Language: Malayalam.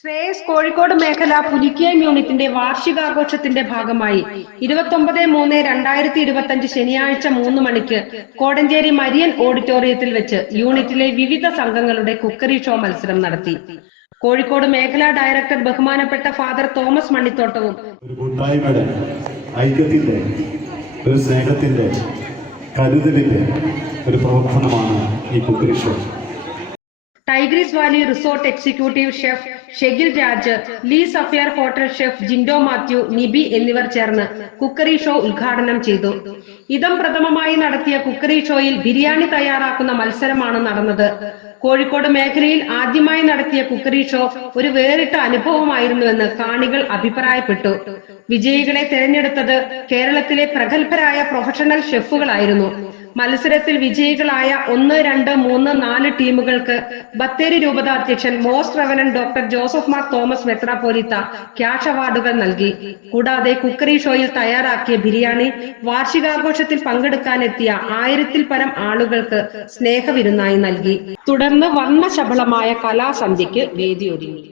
ശ്രേയസ് കോഴിക്കോട് മേഖല പുലിക്കയം യൂണിറ്റിന്റെ വാർഷികാഘോഷത്തിന്റെ ഭാഗമായി 29/3/2025 ശനിയാഴ്ച 3 മണിക്ക് കോടഞ്ചേരി മരിയൻ ഓഡിറ്റോറിയത്തിൽ വെച്ച് യൂണിറ്റിലെ വിവിധ സംഘങ്ങളുടെ കുക്കറി ഷോ മത്സരം നടത്തി. കോഴിക്കോട് മേഖലാ ഡയറക്ടർ ബഹുമാനപ്പെട്ട ഫാദർ തോമസ് മണ്ണിത്തോട്ടവും ഒരു കൂട്ടായ്മയുടെ ഐക്യത്തിന്റെ ഒരു സ്നേഹത്തിന്റെ കരുതലിന്റെ ഒരു പ്രവർത്തനമാണ് ഈ cookery show. Tigris valley resort executive chef Shegil Raj, Le Sapphire hotel chef Jindo Mathew, Nibi എന്നിവർ ചേർന്ന് കുക്കറി ഷോ ഉദ്ഘാടനം ചെയ്തു. ഇതം പ്രഥമമായി നടത്തിയ കുക്കറി ഷോയിൽ ബിരിയാണി തയ്യാറാക്കുന്ന മത്സരമാണ് നടന്നത്. കോഴിക്കോട് മേഖലയിൽ ആദ്യമായി നടത്തിയ കുക്കറി ഷോ ഒരു വേറിട്ട അനുഭവമായിരുന്നുവെന്ന് കാണികൾ അഭിപ്രായപ്പെട്ടു. വിജയികളെ തെരഞ്ഞെടുത്തത് കേരളത്തിലെ പ്രഗത്ഭരായ പ്രൊഫഷണൽ ഷെഫുകളായിരുന്നു. മത്സരത്തിൽ വിജയികളായ 1, 2, 3, 4 ടീമുകൾക്ക് ബത്തേരി രൂപത അധ്യക്ഷൻ most Reverend doctor Joseph Mar Thomas മെത്രാപ്പോലീത്ത ക്യാഷ് അവാർഡുകൾ നൽകി. കൂടാതെ കുക്കറി ഷോയിൽ തയ്യാറാക്കിയ ബിരിയാണി വാർഷികാഘോഷത്തിൽ പങ്കെടുക്കാനെത്തിയ 1000-ൽ പരം ആളുകൾക്ക് സ്നേഹവിരുന്നായി നൽകി. തുടർന്ന് വർണ്ണശബളമായ കലാസന്ധ്യയ്ക്ക് വേദിയൊരുങ്ങി.